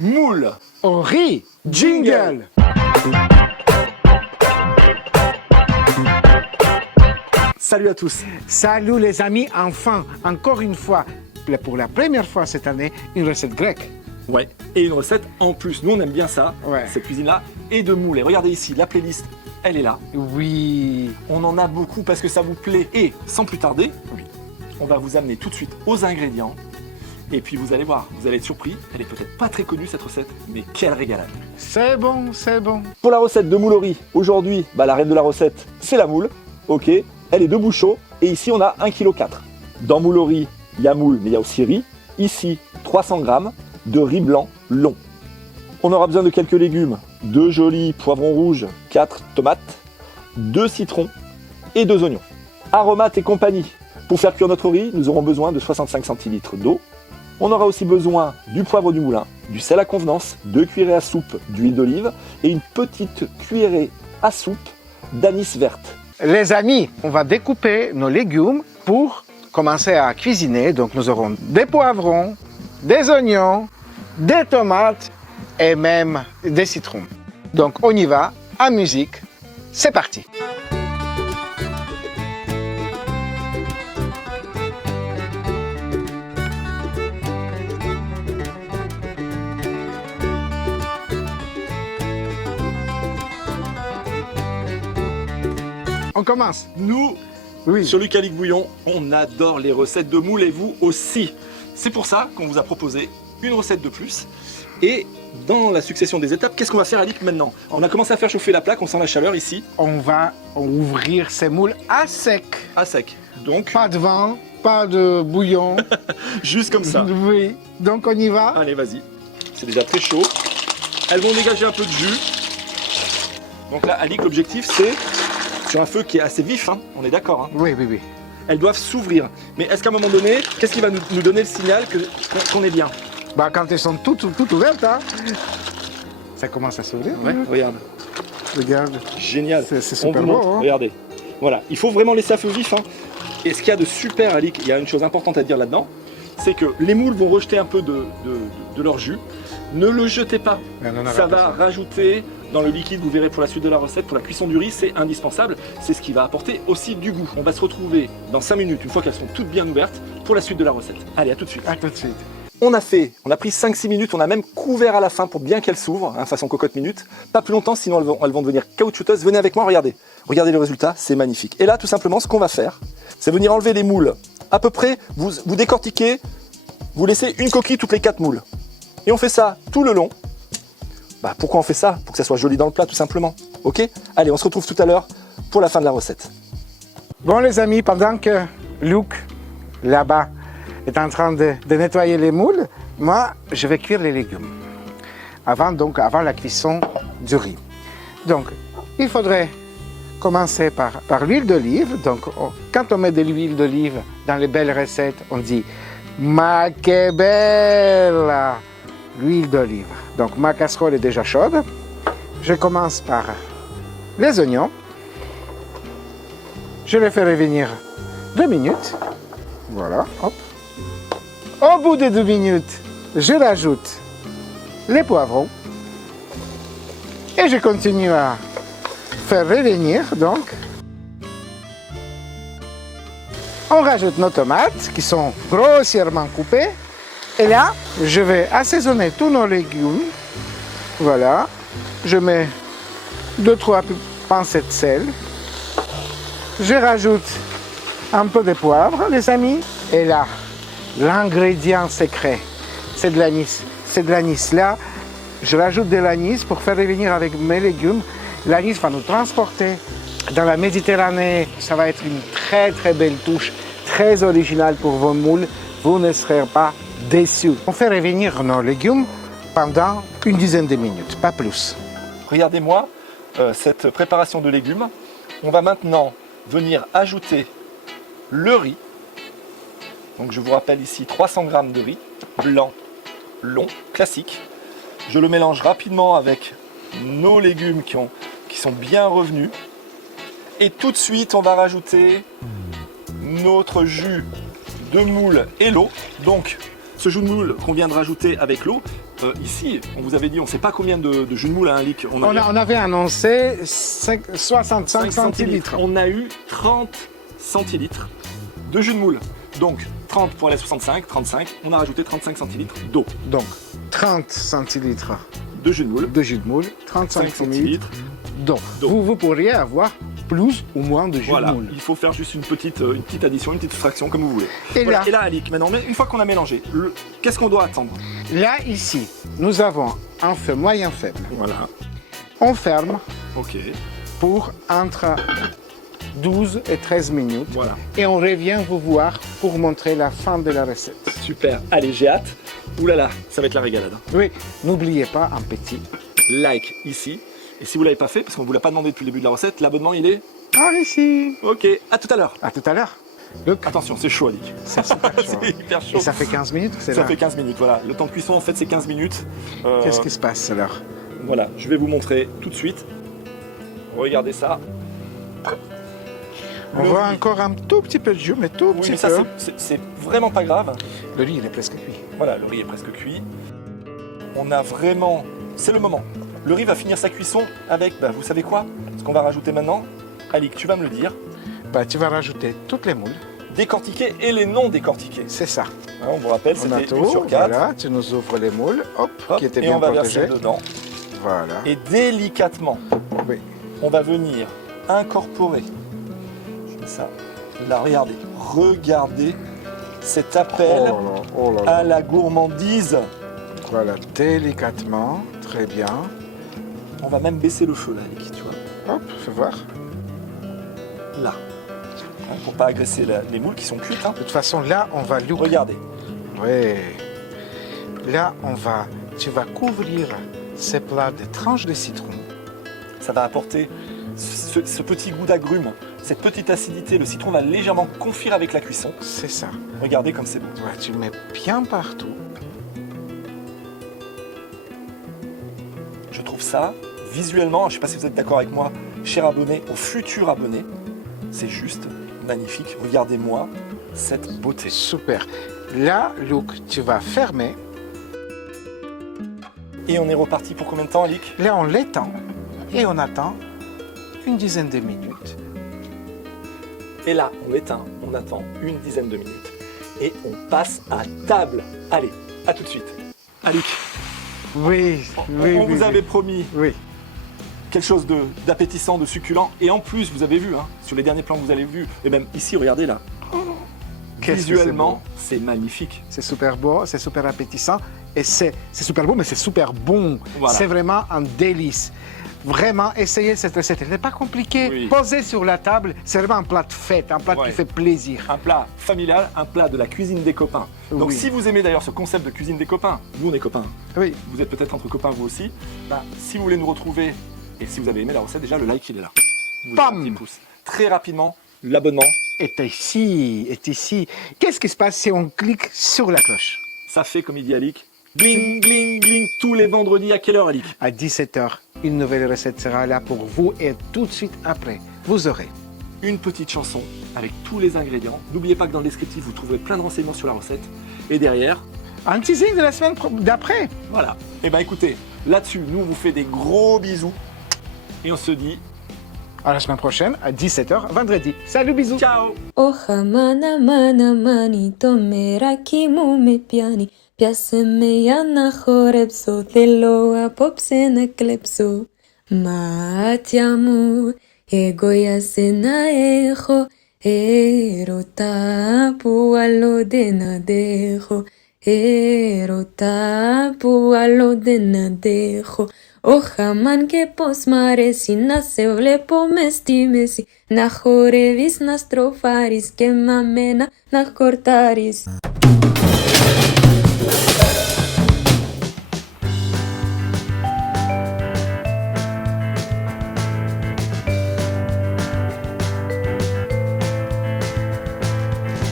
Moule Au riz, jingle. Salut à tous. Salut les amis, enfin, encore une fois, pour la première fois cette année, une recette grecque. Ouais, et une recette en plus. Nous, on aime bien ça, Ouais. cette cuisine-là, et de moule. Et regardez ici, la playlist, elle est là. Oui. On en a beaucoup parce que ça vous plaît. Et sans plus tarder, on va vous amener tout de suite aux ingrédients. Et puis vous allez voir, vous allez être surpris. Elle est peut-être pas très connue cette recette, mais quelle régalade. C'est bon, c'est bon. Pour la recette de moule au riz, aujourd'hui, la reine de la recette, c'est la moule. Ok, elle est debout chaud. Et ici, on a 1,4 kg. Dans moule au riz, il y a moule, mais il y a aussi riz. Ici, 300 g de riz blanc long. On aura besoin de quelques légumes, 2 jolis poivrons rouges, 4 tomates, 2 citrons et 2 oignons. Aromates et compagnie. Pour faire cuire notre riz, nous aurons besoin de 65 centilitres d'eau. On aura aussi besoin du poivre du moulin, du sel à convenance, 2 cuillerées à soupe d'huile d'olive et une petite cuillerée à soupe d'anis verte. Les amis, on va découper nos légumes pour commencer à cuisiner. Donc nous aurons des poivrons, des oignons, des tomates et même des citrons. Donc on y va, à musique, c'est parti. On commence. Nous, Oui. sur Lucalic Bouillon, on adore les recettes de moule et vous aussi. C'est pour ça qu'on vous a proposé une recette de plus. Et dans la succession des étapes, qu'est-ce qu'on va faire, Alic, maintenant? On a commencé à faire chauffer la plaque, on sent la chaleur ici, On va ouvrir ces moules à sec. à sec. Donc, Pas de vent, pas de bouillon. juste comme ça. Oui. Donc on y va. Allez, vas-y. C'est déjà très chaud. Elles vont dégager un peu de jus. Donc là, Alic, l'objectif, c'est sur un feu qui est assez vif, hein, on est d'accord, hein. Oui, oui, oui. Elles doivent s'ouvrir. Mais est-ce qu'à un moment donné, qu'est-ce qui va nous donner le signal qu'on est bien? Bah, quand elles sont toutes ouvertes, hein, ça commence à s'ouvrir. Regarde. Regarde. Génial. C'est On super vous beau. montre. Hein. Regardez. Voilà. Il faut vraiment laisser à feu vif, hein. Et ce qu'il y a de super, Alic, il y a une chose importante à dire là-dedans, c'est que les moules vont rejeter un peu de leur jus. Ne le jetez pas. Mais on en a Ça raté va rajouter dans le liquide, vous verrez pour la suite de la recette, pour la cuisson du riz, c'est indispensable. C'est ce qui va apporter aussi du goût. On va se retrouver dans 5 minutes, une fois qu'elles sont toutes bien ouvertes, pour la suite de la recette. Allez, à tout de suite. À tout de suite. On a pris 5-6 minutes, on a même couvert à la fin pour bien qu'elles s'ouvrent, hein, façon cocotte minute. Pas plus longtemps, sinon elles vont devenir caoutchouteuses. Venez avec moi, regardez. Regardez le résultat, c'est magnifique. Et là, tout simplement, ce qu'on va faire, c'est venir enlever les moules. À peu près, vous décortiquez, vous laissez une coquille toutes les 4 moules. Et on fait ça tout le long. Pourquoi on fait ça? Pour que ça soit joli dans le plat, tout simplement. Ok? Allez, on se retrouve tout à l'heure pour la fin de la recette. Bon, les amis, pendant que Luc, là-bas, est en train de nettoyer les moules, moi, je vais cuire les légumes. Avant la cuisson du riz. Donc, il faudrait commencer par l'huile d'olive. Donc, quand on met de l'huile d'olive dans les belles recettes, on dit « Ma que bella !» L'huile d'olive. Donc, ma casserole est déjà chaude. Je commence par les oignons. Je les fais revenir 2 minutes. Voilà, hop. Au bout de 2 minutes, je rajoute les poivrons. Et je continue à faire revenir, donc. On rajoute nos tomates qui sont grossièrement coupées. Et là, je vais assaisonner tous nos légumes. Voilà. Je mets 2-3 pincées de sel. Je rajoute un peu de poivre, les amis. Et là, l'ingrédient secret, c'est de l'anis. C'est de l'anis. Là, je rajoute de l'anis pour faire revenir avec mes légumes. L'anis va nous transporter dans la Méditerranée. Ça va être une très très belle touche, très originale pour vos moules. Vous ne serez pas déçus. On fait revenir nos légumes pendant une dizaine de minutes, pas plus. Regardez-moi cette préparation de légumes. On va maintenant venir ajouter le riz. Donc je vous rappelle ici 300 g de riz blanc, long, classique. Je le mélange rapidement avec nos légumes qui sont bien revenus. Et tout de suite, on va rajouter notre jus de moule et l'eau. Donc, ce jus de moule qu'on vient de rajouter avec l'eau, ici, on vous avait dit, on ne sait pas combien de jus de moule à un lick. On avait annoncé 65 centilitres. On a eu 30 centilitres de jus de moule. Donc 30 pour aller à 65, 35, on a rajouté 35 centilitres d'eau. Donc 30 centilitres De jus de moule. de jus de moule, 35 5 centilitres d'eau. d'eau. Vous pourriez avoir plus ou moins de jus Voilà, de moule. il faut faire juste une petite addition, une petite fraction comme vous voulez. Et Voilà. là, Et là, Alick, maintenant, une fois qu'on a mélangé, qu'est-ce qu'on doit attendre? là, ici, nous avons un feu moyen faible. Voilà, On ferme ok, pour entre 12 et 13 minutes. voilà, Et on revient vous voir pour montrer la fin de la recette. super. Allez, j'ai hâte. Ouh là là, ça va être la régalade. Oui, n'oubliez pas un petit. Like ici. Et si vous ne l'avez pas fait, parce qu'on ne vous l'a pas demandé depuis le début de la recette, l'abonnement il est Par ici. ok. À tout à l'heure. À tout à l'heure. Look, Attention, c'est chaud, Alick. c'est super chaud. C'est hyper chaud. Et ça fait 15 minutes, c'est Ça là. fait 15 minutes, voilà. Le temps de cuisson, en fait, c'est 15 minutes. Qu'est-ce qui se passe alors? Voilà, je vais vous montrer tout de suite. Regardez ça. On Le voit riz. encore un tout petit peu de jus, mais tout Oui, petit mais ça, peu. c'est vraiment pas grave. Le riz, il est presque cuit. Voilà, le riz est presque cuit. On a vraiment... C'est le moment. Le riz va finir sa cuisson avec, vous savez quoi? Ce qu'on va rajouter maintenant, Alick, tu vas me le dire, Bah, tu vas rajouter toutes les moules. décortiqués et les non décortiqués. C'est ça. Hein, on vous rappelle, On a c'était tout. 1 sur 4. Voilà, tu nous ouvres les moules. Hop, Hop, qui étaient et bien on va protégés. verser dedans. Voilà. Et délicatement, Oui. on va venir incorporer. Je mets ça. Là, regardez. Regardez cet appel Oh là là. à la gourmandise. Voilà, délicatement. Très bien. On va même baisser le feu là, Alick, tu vois. Hop, fais voir. Là. Hein, pour pas agresser les moules qui sont cuites. Hein. De toute façon, là, on va look. Regardez. Oui. Là, tu vas couvrir ces plats de tranches de citron. Ça va apporter ce petit goût d'agrumes, cette petite acidité. Le citron va légèrement confire avec la cuisson. C'est ça. Regardez comme c'est beau. Voilà, tu le mets bien partout. Je trouve ça, visuellement, je ne sais pas si vous êtes d'accord avec moi, cher abonné, au futur abonné, c'est juste magnifique. Regardez-moi cette beauté. Super. Là, Luc, tu vas fermer. Et on est reparti pour combien de temps, Alick? Là, on l'étend et on attend une dizaine de minutes. Et là, on éteint, on attend une dizaine de minutes. Et on passe à table. Allez, à tout de suite. Alick, Oui, on vous avait promis Oui. quelque chose d'appétissant, de succulent. Et en plus, vous avez vu, hein, sur les derniers plans que vous avez vus, et même ici, regardez là. Qu'est-ce que Visuellement, c'est magnifique. c'est super beau, c'est super appétissant et c'est super beau, mais c'est super bon. Voilà. C'est vraiment un délice. Vraiment, essayez cette recette. Elle n'est pas compliquée. Oui. Posée sur la table, c'est vraiment un plat de fête, un plat Ouais. qui fait plaisir. Un plat familial, un plat de la cuisine des copains. Donc Oui. si vous aimez d'ailleurs ce concept de cuisine des copains, nous on est copains, Oui. vous êtes peut-être entre copains vous aussi, si vous voulez nous retrouver et si vous avez aimé la recette, déjà le like il est là. Vous Pam mettez un petit pouce. Très rapidement, l'abonnement, Est ici, est ici. Qu'est-ce qui se passe si on clique sur la cloche? ça fait comme il dit Alick, gling gling gling tous les vendredis. À quelle heure, Alick? À 17h, une nouvelle recette sera là pour vous et tout de suite après, vous aurez Une petite chanson avec tous les ingrédients. N'oubliez pas que dans le descriptif vous trouverez plein de renseignements sur la recette. Et derrière, un teasing de la semaine d'après. voilà. Et ben écoutez, là-dessus, nous on vous fait des gros bisous et on se dit À la semaine prochaine, à 17h, vendredi. Salut, bisous. ciao. Oja mana mana manito meraki mu me piani Piase me yana χορέψω θέλω απόψε να κλέψω Μάτια μου εγώ για σένα έχω Έρωτα που άλλο δεν αντέχω Έρωτα που άλλο δεν αντέχω Όχα μαν και πως μ' αρέσει να σε βλέπω μες στη μέση Να χορεύεις, να στροφάρεις και με μένα να χορτάρεις